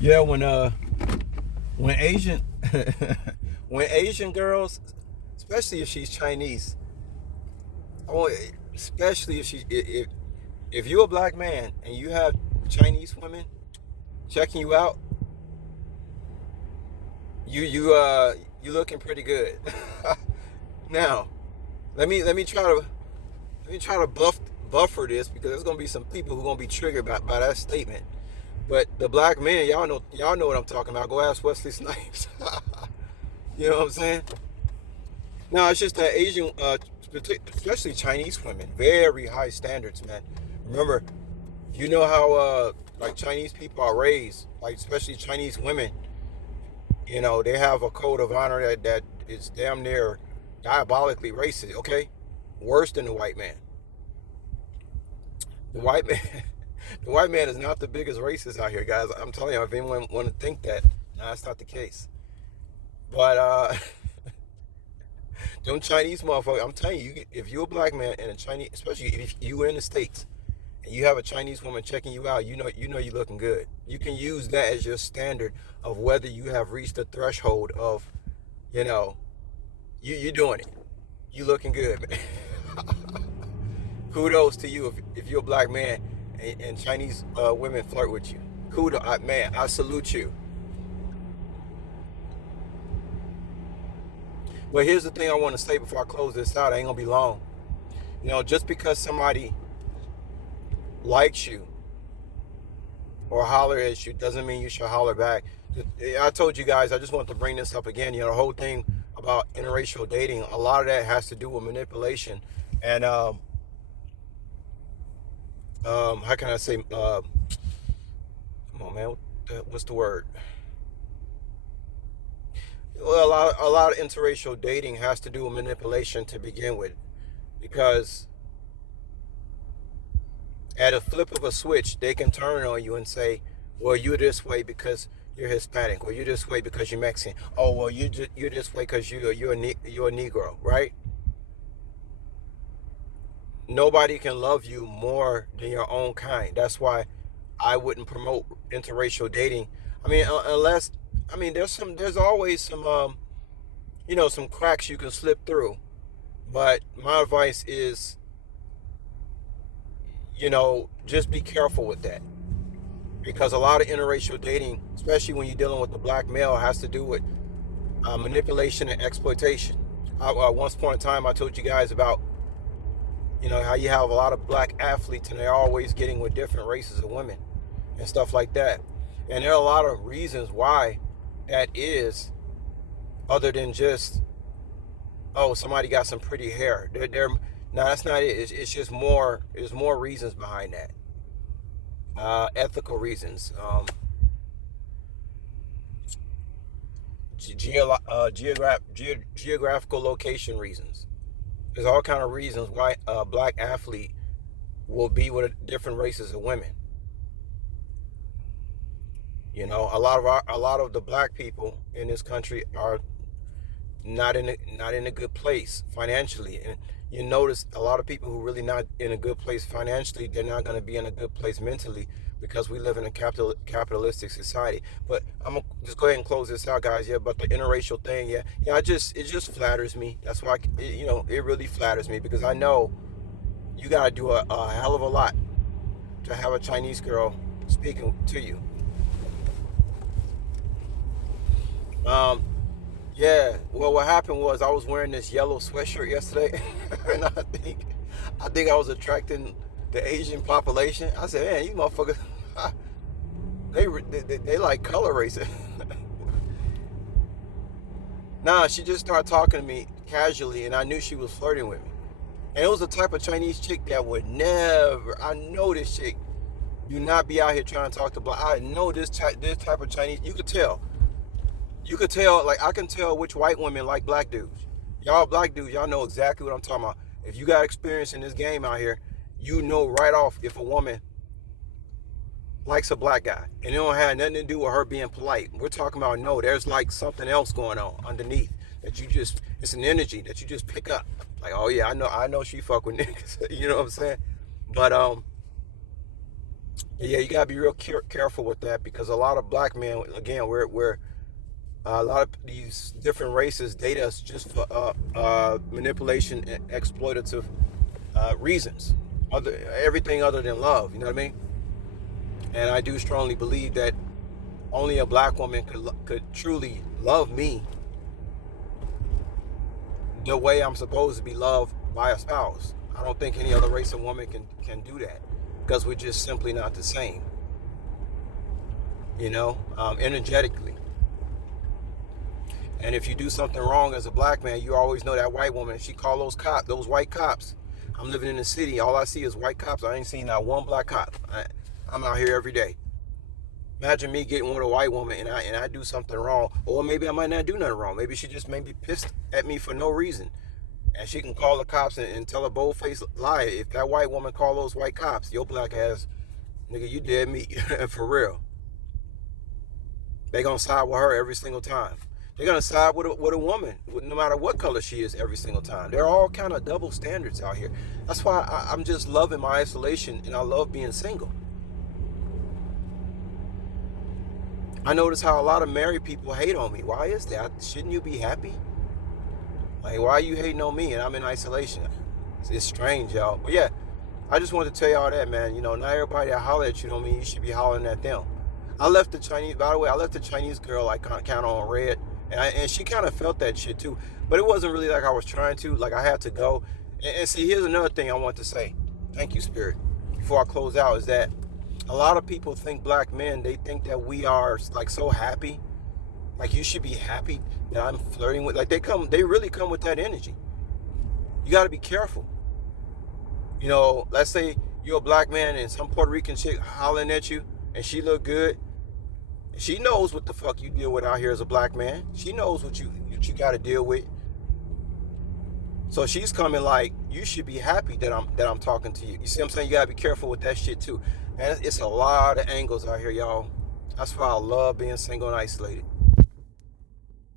Yeah, when Asian when Asian girls, especially if she's Chinese, I want especially if you're a black man and you have Chinese women checking you out, you looking pretty good. Now, let me try to buffer this because there's gonna be some people who are gonna be triggered by that statement. But the black men, y'all know what I'm talking about. Go ask Wesley Snipes. You know what I'm saying? No, it's just that Asian, especially Chinese women, very high standards, man. Remember, you know how like Chinese people are raised, like especially Chinese women. You know, they have a code of honor that is damn near diabolically racist. Okay, worse than the white man. The white man, the white man is not the biggest racist out here, guys. I'm telling you, if anyone want to think that, no, that's not the case. But them Chinese motherfuckers, I'm telling you, if you're a black man and a Chinese, especially if you are in the States and you have a Chinese woman checking you out, you know you're looking good. You can use that as your standard of whether you have reached the threshold of, you know, you doing it. You looking good, man. Kudos to you if you're a black man and Chinese women flirt with you. Kudos, man, I salute you. But here's the thing I want to say before I close this out. I ain't gonna be long. You know, just because somebody likes you or holler at you doesn't mean you should holler back. I told you guys, I just want to bring this up again. You know, the whole thing about interracial dating, a lot of that has to do with manipulation. And how can I say? Come on, man. What's the word? Well, a lot of interracial dating has to do with manipulation to begin with, because at a flip of a switch, they can turn on you and say, "Well, you're this way because you're Hispanic, or you're this way because you're Mexican. Oh, well, you're this way because you're a Negro, right?" Nobody can love you more than your own kind. That's why I wouldn't promote interracial dating. I mean, unless I mean, there's always some some cracks you can slip through. But my advice is, just be careful with that, because a lot of interracial dating, especially when you're dealing with the black male, has to do with manipulation and exploitation. Once upon a time, I told you guys about how you have a lot of black athletes and they're always getting with different races of women and stuff like that. And there are a lot of reasons why that is, other than just, oh, somebody got some pretty hair. No, that's not it. It's just more. There's more reasons behind that. Ethical reasons, geographical location reasons. There's all kind of reasons why a black athlete will be with different races of women. A lot of the black people in this country are not in a good place financially, and you notice a lot of people who really not in a good place financially, they're not going to be in a good place mentally, because we live in a capitalistic society. But I'm gonna just go ahead and close this out, guys. Yeah, but the interracial thing, yeah, it just flatters me. That's why it really flatters me, because I know you got to do a hell of a lot to have a Chinese girl speaking to you. Um, Yeah, well, what happened was I was wearing this yellow sweatshirt yesterday, and I think I was attracting the Asian population. I said, man, you motherfuckers, they like color racing. Nah, she just started talking to me casually, and I knew she was flirting with me. And it was the type of Chinese chick that would never. I know this chick do not be out here trying to talk to black. I know this type of Chinese. You could tell. You could tell, like I can tell which white women like black dudes. Y'all black dudes, y'all know exactly what I'm talking about. If you got experience in this game out here, you know right off if a woman likes a black guy. And it don't have nothing to do with her being polite. We're talking about, no, there's like something else going on underneath that it's an energy that you just pick up. Like, oh yeah, I know she fuck with niggas. You know what I'm saying? But Yeah, you gotta be real careful with that because a lot of black men, again, we're a lot of these different races date us just for manipulation and exploitative reasons, everything other than love. You know what I mean? And I do strongly believe that only a black woman could truly love me the way I'm supposed to be loved by a spouse. I don't think any other race of woman can do that because we're just simply not the same. Energetically. And if you do something wrong as a black man, you always know that white woman. She call those white cops. I'm living in the city. All I see is white cops. I ain't seen not one black cop. I'm out here every day. Imagine me getting with a white woman and I do something wrong, or maybe I might not do nothing wrong. Maybe she just may be pissed at me for no reason, and she can call the cops and tell a bold-faced lie. If that white woman call those white cops, your black ass, nigga, you dead meat for real. They gonna side with her every single time. They're gonna side with a woman, no matter what color she is, every single time. They're all kind of double standards out here. That's why I'm just loving my isolation and I love being single. I notice how a lot of married people hate on me. Why is that? Shouldn't you be happy? Like, why are you hating on me and I'm in isolation? It's strange, y'all. But yeah, I just wanted to tell y'all that, man. Not everybody that holler at you don't mean you should be hollering at them. I left the Chinese girl like kind of on red, and she kind of felt that shit too. But it wasn't really like I was trying to. Like, I had to go. And see, here's another thing I want to say. Thank you, Spirit. Before I close out, is that a lot of people think black men, they think that we are like so happy. Like, you should be happy that I'm flirting with. Like, they really come with that energy. You got to be careful. Let's say you're a black man and some Puerto Rican chick hollering at you and she look good. She knows what the fuck you deal with out here as a black man. She knows what you got to deal with. So she's coming like, you should be happy that I'm talking to you. You see what I'm saying? You got to be careful with that shit too. And it's a lot of angles out here, y'all. That's why I love being single and isolated.